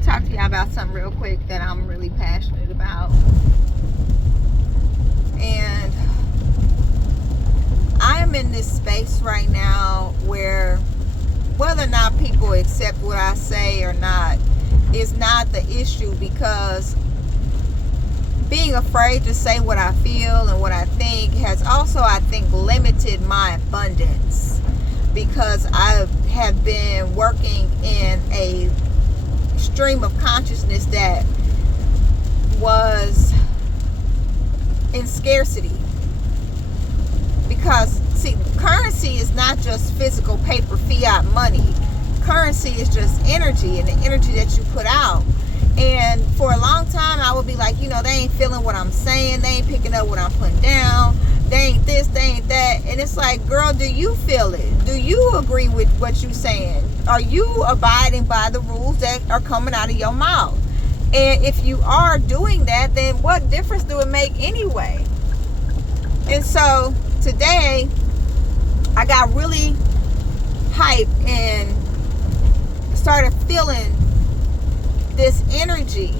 to talk to y'all about something real quick that I'm really passionate about. And I am in this space right now where whether or not people accept what I say or not is not the issue, because being afraid to say what I feel and what I think has also, I think, limited my abundance, because I have been working in a stream of consciousness that was in scarcity. Because, see, currency is not just physical paper, fiat money. Currency is just energy, and the energy that you put out. And for a long time, I would be like, they ain't feeling what I'm saying. They ain't picking up what I'm putting down. They ain't this, they ain't that. And it's like, girl, do you feel it? Do you agree with what you're saying? Are you abiding by the rules that are coming out of your mouth? And if you are doing that, then what difference do it make anyway? And so today, I got really hyped and started feeling this energy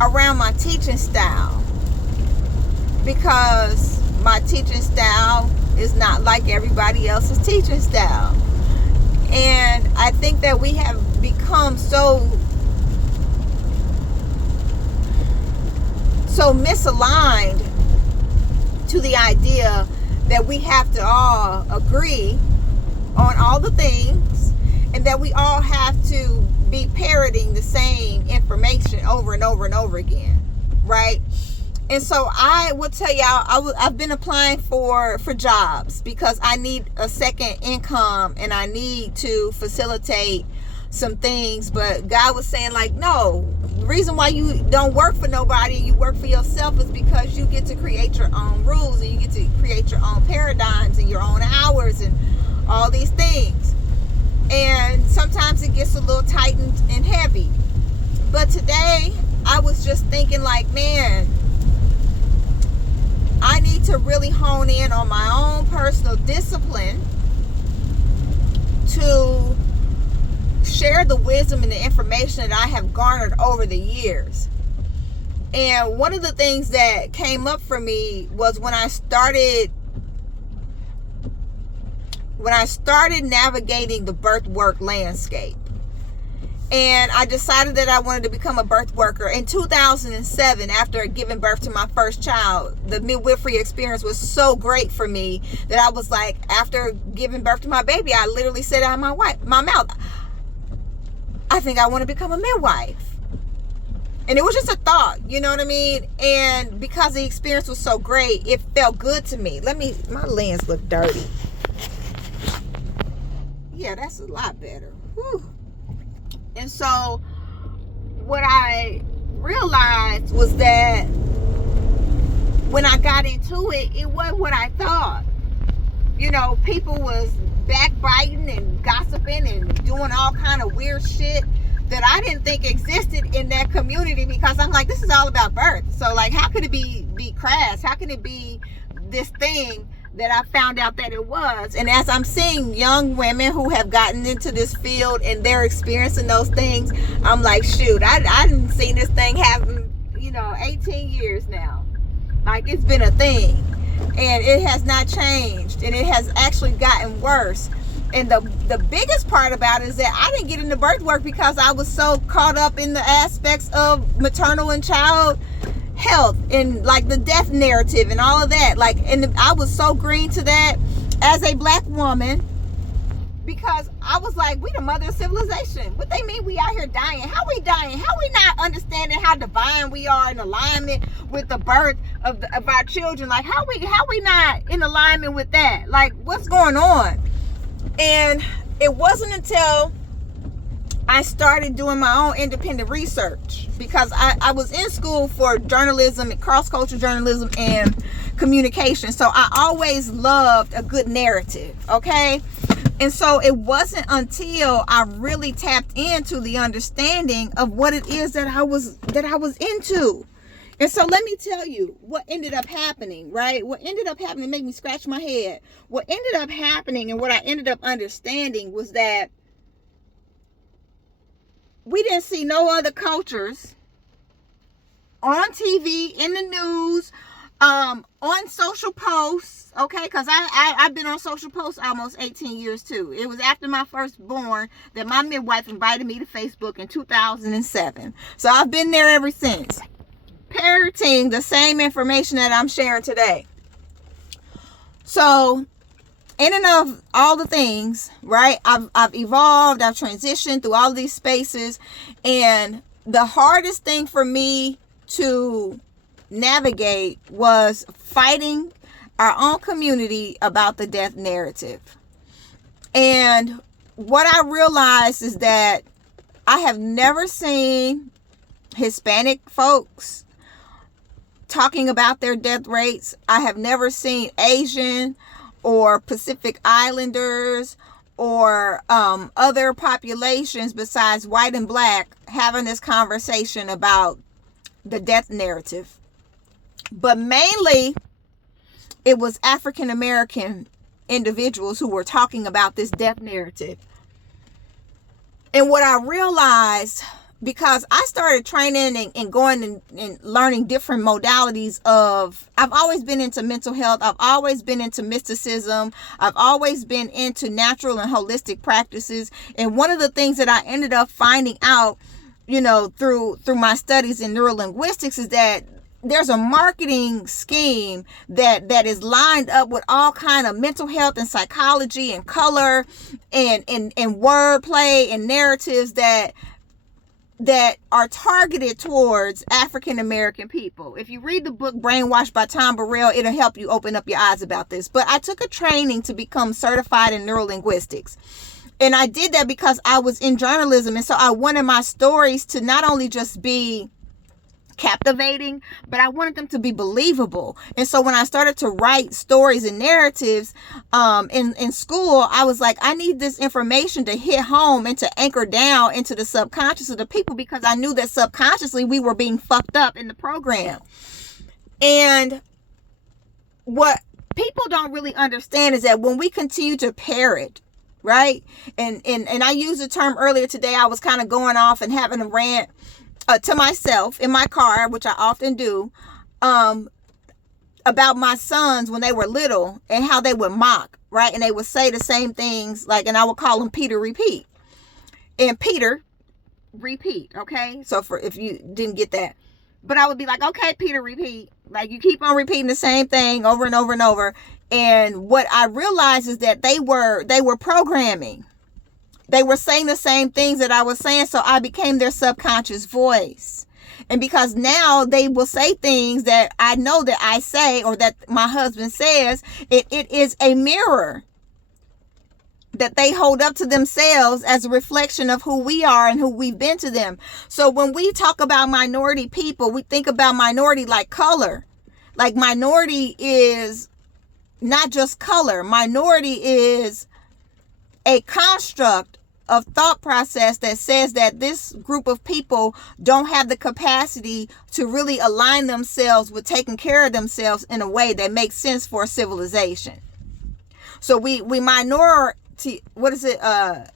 around my teaching style, because my teaching style is not like everybody else's teaching style. And I think that we have become so misaligned to the idea that we have to all agree on all the things, and that we all have to be parroting the same information over and over and over again, right? And so I will tell y'all, I've been applying for jobs because I need a second income and I need to facilitate some things. But God was saying, like, no, the reason why you don't work for nobody and you work for yourself is because you get to create your own rules, and you get to create your own paradigms and your own hours and all these things. And sometimes it gets a little tight and heavy. But today I was just thinking, like, man, I need to really hone in on my own personal discipline to share the wisdom and the information that I have garnered over the years. And one of the things that came up for me was when I started navigating the birth work landscape. And I decided that I wanted to become a birth worker. In 2007, after giving birth to my first child, the midwifery experience was so great for me that I was like, after giving birth to my baby, I literally said out of my mouth, I think I want to become a midwife. And it was just a thought, you know what I mean? And because the experience was so great, it felt good to me. My lens look dirty. Yeah, that's a lot better. Whew. And so what I realized was that when I got into it, it wasn't what I thought. People was backbiting and gossiping and doing all kind of weird shit that I didn't think existed in that community, because I'm like, this is all about birth. So, like, how could it be crass? How can it be this thing that I found out that it was? And as I'm seeing young women who have gotten into this field and they're experiencing those things, I'm like, shoot, I didn't see this thing happen, 18 years now. Like, it's been a thing, and it has not changed, and it has actually gotten worse. And the biggest part about it is that I didn't get into birth work because I was so caught up in the aspects of maternal and child health and, like, the death narrative and all of that. Like, and I was so green to that as a black woman, because I was like, we the mother of civilization. What they mean we out here dying? How we dying? How we not understanding how divine we are in alignment with the birth of our children? Like, how we not in alignment with that? Like, what's going on? And it wasn't until I started doing my own independent research, because I was in school for journalism and cross-cultural journalism and communication. So I always loved a good narrative, okay? And so it wasn't until I really tapped into the understanding of what it is that I was into. And so let me tell you what ended up happening, right? What ended up happening made me scratch my head. What ended up happening and what I ended up understanding was that we didn't see no other cultures on TV, in the news, on social posts, okay? Because I've been on social posts almost 18 years too. It was after my firstborn that my midwife invited me to Facebook in 2007. So I've been there ever since, parroting the same information that I'm sharing today. So in and of all the things, right, I've evolved, I've transitioned through all of these spaces, and the hardest thing for me to navigate was fighting our own community about the death narrative. And what I realized is that I have never seen Hispanic folks talking about their death rates. I have never seen Asian or Pacific Islanders or other populations besides white and black having this conversation about the death narrative. But mainly it was African American individuals who were talking about this death narrative. And what I realized, because I started training and going and learning different modalities of, I've always been into mental health. I've always been into mysticism. I've always been into natural and holistic practices. And one of the things that I ended up finding out, you know, through my studies in neurolinguistics is that there's a marketing scheme that is lined up with all kind of mental health and psychology and color and wordplay and narratives that are targeted towards African American people. If you read the book Brainwashed by Tom Burrell, it'll help you open up your eyes about this. But I took a training to become certified in neurolinguistics. And I did that because I was in journalism. And so I wanted my stories to not only just be captivating, but I wanted them to be believable. And so when I started to write stories and narratives in school, I was like, I need this information to hit home and to anchor down into the subconscious of the people, because I knew that subconsciously we were being fucked up in the program. And what people don't really understand is that when we continue to parrot, right? And I used the term earlier today. I was kind of going off and having a rant to myself in my car, which I often do, about my sons when they were little and how they would mock, right? And they would say the same things, like, and I would call them Peter repeat. And Peter repeat, okay? So for if you didn't get that. But I would be like, okay, Peter repeat. Like, you keep on repeating the same thing over and over and over. And what I realized is that they were programming. They were saying the same things that I was saying, so I became their subconscious voice. And because now they will say things that I know that I say or that my husband says, it is a mirror that they hold up to themselves as a reflection of who we are and who we've been to them. So when we talk about minority people, we think about minority like color. Like, minority is not just color. Minority is a construct of thought process that says that this group of people don't have the capacity to really align themselves with taking care of themselves in a way that makes sense for civilization. So we minority, what is it? I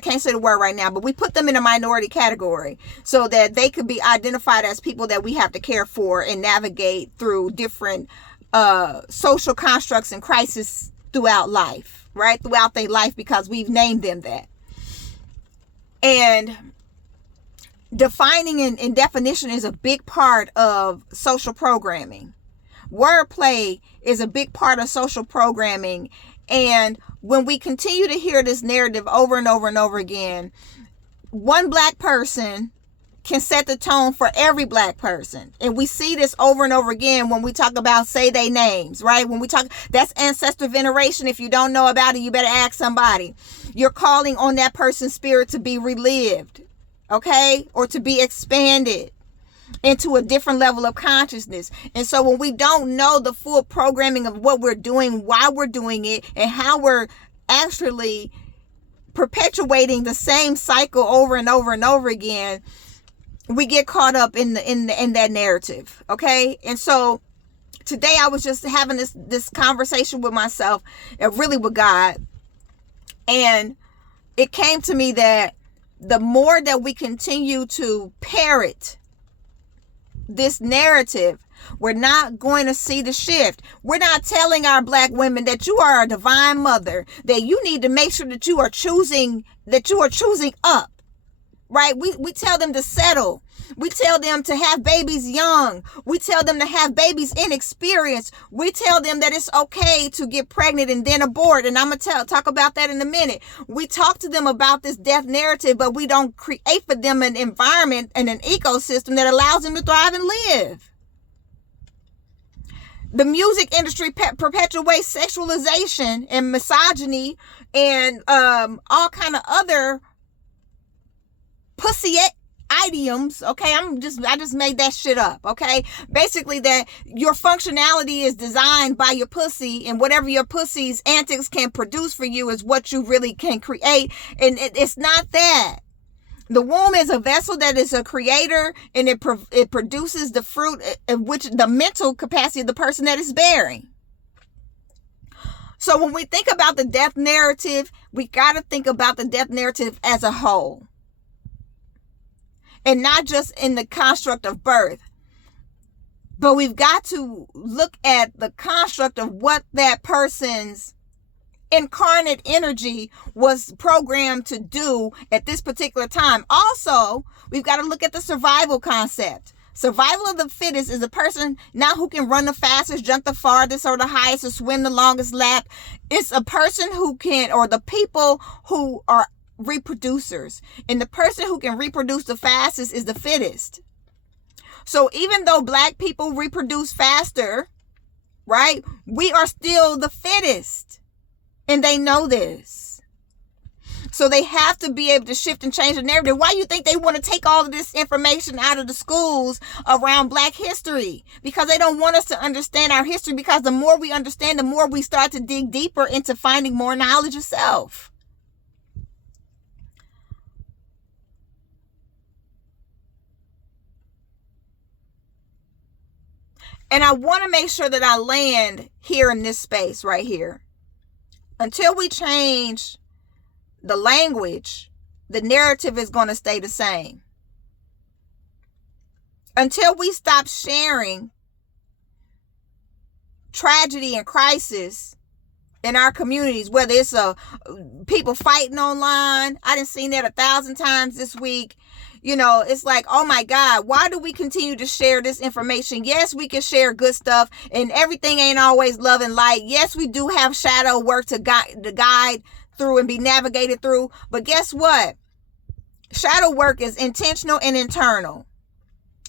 can't say the word right now, but we put them in a minority category so that they could be identified as people that we have to care for and navigate through different social constructs and crises throughout life. Right? Throughout their life, because we've named them that. And defining and definition is a big part of social programming. Wordplay is a big part of social programming. And when we continue to hear this narrative over and over and over again, one black person can set the tone for every black person. And we see this over and over again when we talk about say they names, right? When we talk, that's ancestor veneration. If you don't know about it, you better ask somebody. You're calling on that person's spirit to be relived, okay? Or to be expanded into a different level of consciousness. And so when we don't know the full programming of what we're doing, why we're doing it, and how we're actually perpetuating the same cycle over and over and over again, we get caught up in that narrative, okay? And so today I was just having this conversation with myself and really with God, and it came to me that the more that we continue to parrot this narrative, we're not going to see the shift. We're not telling our Black women that you are a divine mother, that you need to make sure that you are choosing up, right? We tell them to settle. We tell them to have babies young. We tell them to have babies inexperienced. We tell them that it's okay to get pregnant and then abort. And I'm going to talk about that in a minute. We talk to them about this death narrative, but we don't create for them an environment and an ecosystem that allows them to thrive and live. The music industry perpetuates sexualization and misogyny and all kind of other pussy idioms. Okay, I just made that shit up. Okay, basically that your functionality is designed by your pussy, and whatever your pussy's antics can produce for you is what you really can create. And it's not that. The womb is a vessel that is a creator, and it produces the fruit, which the mental capacity of the person that is bearing. So when we think about the death narrative, we got to think about the death narrative as a whole, and not just in the construct of birth. But we've got to look at the construct of what that person's incarnate energy was programmed to do at this particular time. Also, we've got to look at the survival concept. Survival of the fittest is a person not who can run the fastest, jump the farthest, or the highest, or swim the longest lap. It's a person who can, or the people who are reproducers. And the person who can reproduce the fastest is the fittest. So even though Black people reproduce faster, right, we are still the fittest. And they know this. So they have to be able to shift and change the narrative. Why do you think they want to take all of this information out of the schools around Black history? Because they don't want us to understand our history. Because the more we understand, the more we start to dig deeper into finding more knowledge of self. And I want to make sure that I land here in this space right here. Until we change the language, the narrative is going to stay the same. Until we stop sharing tragedy and crisis in our communities, whether it's people fighting online. I done seen that 1,000 times this week. You know, it's like, oh my God, why do we continue to share this information? Yes, we can share good stuff, and everything ain't always love and light. Yes, we do have shadow work to guide through and be navigated through. But guess what? Shadow work is intentional and internal.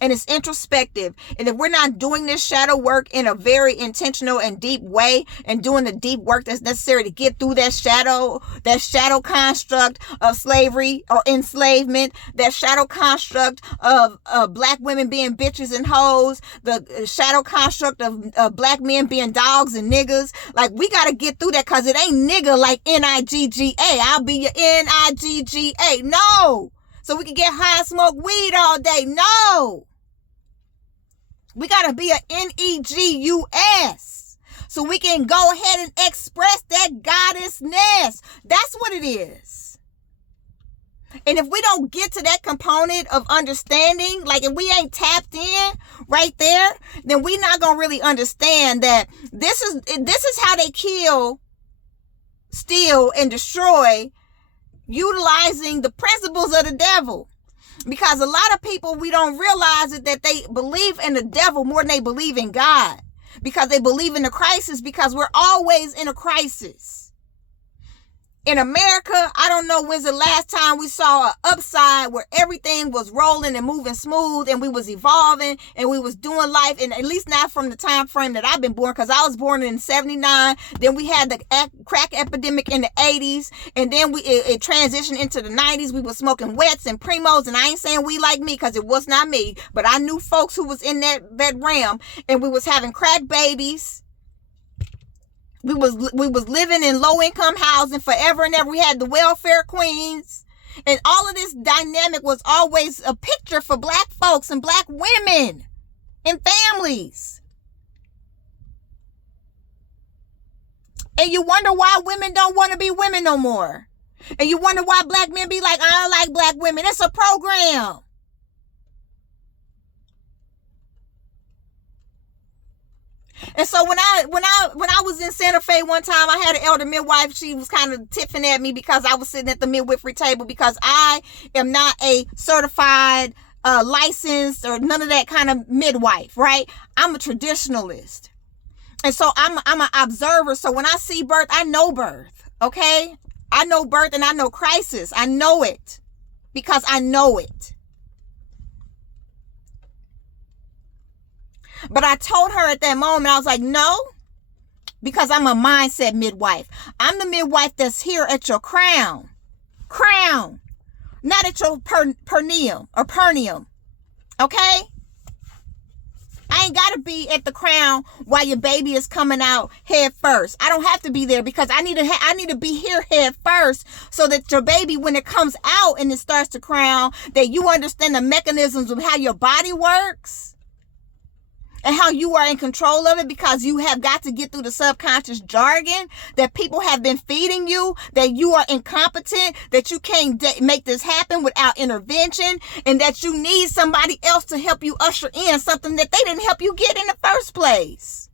And it's introspective. And if we're not doing this shadow work in a very intentional and deep way, and doing the deep work that's necessary to get through that shadow construct of slavery or enslavement, that shadow construct of Black women being bitches and hoes, the shadow construct of Black men being dogs and niggas, like we got to get through that, because it ain't nigga like Nigga. I'll be your Nigga. No. So we can get high and smoke weed all day. No. We got to be a Negus. So we can go ahead and express that goddessness. That's what it is. And if we don't get to that component of understanding, like if we ain't tapped in right there, then we're not going to really understand that this is how they kill, steal, and destroy, utilizing the principles of the devil. Because a lot of people, we don't realize it, that they believe in the devil more than they believe in God. Because they believe in the crisis, because we're always in a crisis. In America, I don't know when's the last time we saw an upside where everything was rolling and moving smooth, and we was evolving and we was doing life, and at least not from the time frame that I've been born, because I was born in 79. Then we had the crack epidemic in the 80s, and then it transitioned into the 90s. We were smoking wets and primos, and I ain't saying we like me, because it was not me, but I knew folks who was in that realm, and we was having crack babies. We was living in low-income housing forever and ever. We had the welfare queens. And all of this dynamic was always a picture for Black folks and Black women and families. And you wonder why women don't want to be women no more. And you wonder why black men be like, I don't like black women. It's a program. And so when I was in Santa Fe one time, I had an elder midwife. She was kind of tiffing at me because I was sitting at the midwifery table, because I am not a certified, licensed, or none of that kind of midwife, right? I'm a traditionalist. And so I'm an observer. So when I see birth, I know birth, okay? I know birth and I know crisis. I know it because I know it. But I told her at that moment, I was like, no, because I'm a mindset midwife. I'm the midwife that's here at your crown, not at your perineum or perineum, okay? I ain't got to be at the crown while your baby is coming out head first. I don't have to be there because I need to be here head first, so that your baby, when it comes out and it starts to crown, that you understand the mechanisms of how your body works and how you are in control of it, because you have got to get through the subconscious jargon that people have been feeding you, that you are incompetent, that you can't make this happen without intervention, and that you need somebody else to help you usher in something that they didn't help you get in the first place.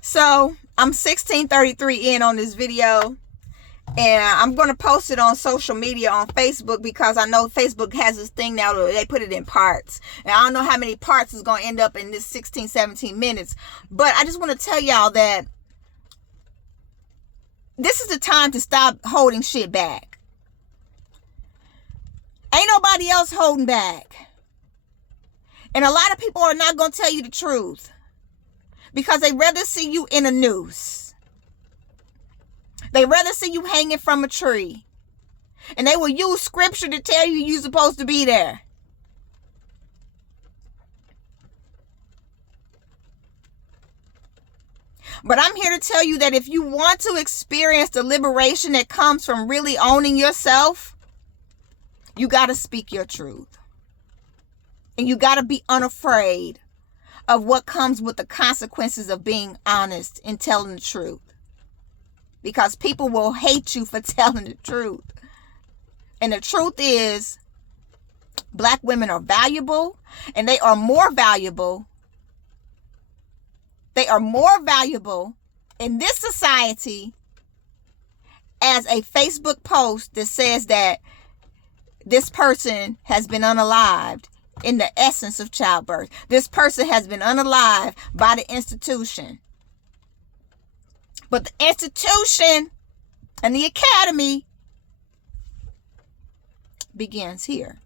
So I'm 1633 in on this video, and I'm going to post it on social media on Facebook, because I know Facebook has this thing now where they put it in parts. And I don't know how many parts is going to end up in this 16, 17 minutes. But I just want to tell y'all that this is the time to stop holding shit back. Ain't nobody else holding back. And a lot of people are not going to tell you the truth, because they rather see you in a noose. They rather see you hanging from a tree. And they will use scripture to tell you you're supposed to be there. But I'm here to tell you that if you want to experience the liberation that comes from really owning yourself, you got to speak your truth. And you got to be unafraid of what comes with the consequences of being honest and telling the truth. Because people will hate you for telling the truth. And the truth is, black women are valuable, and they are more valuable. They are more valuable in this society as a Facebook post that says that this person has been unalived in the essence of childbirth. This person has been unalived by the institution. But the institution and the academy begins here.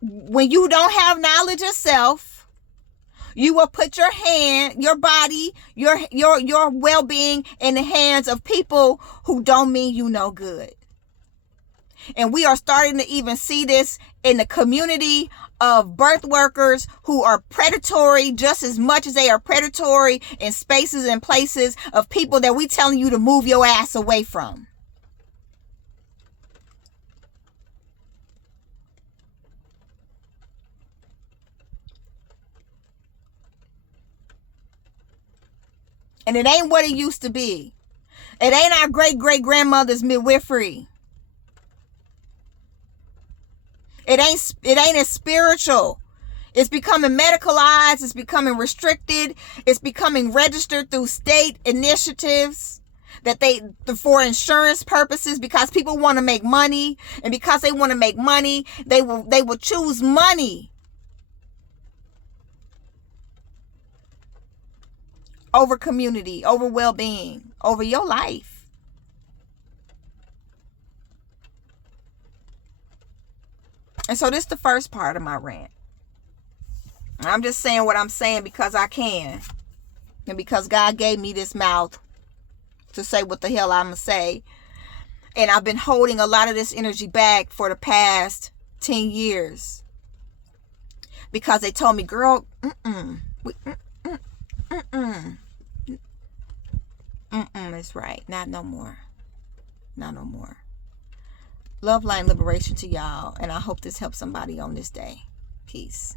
When you don't have knowledge of self, you will put your hand, your body, your well-being in the hands of people who don't mean you no good. And we are starting to even see this in the community of birth workers who are predatory just as much as they are predatory in spaces and places of people that we telling you to move your ass away from. And it ain't what it used to be. It ain't our great-great-grandmother's midwifery. It ain't as spiritual. It's becoming medicalized. It's becoming restricted. It's becoming registered through state initiatives that for insurance purposes, because people want to make money, and because they want to make money, they will choose money over community, over well-being, over your life. And so this is the first part of my rant. I'm just saying what I'm saying because I can. And because God gave me this mouth to say what the hell I'm going to say. And I've been holding a lot of this energy back for the past 10 years. Because they told me, girl, it's right. Not no more. Not no more. Love, light, and liberation to y'all. And I hope this helps somebody on this day. Peace.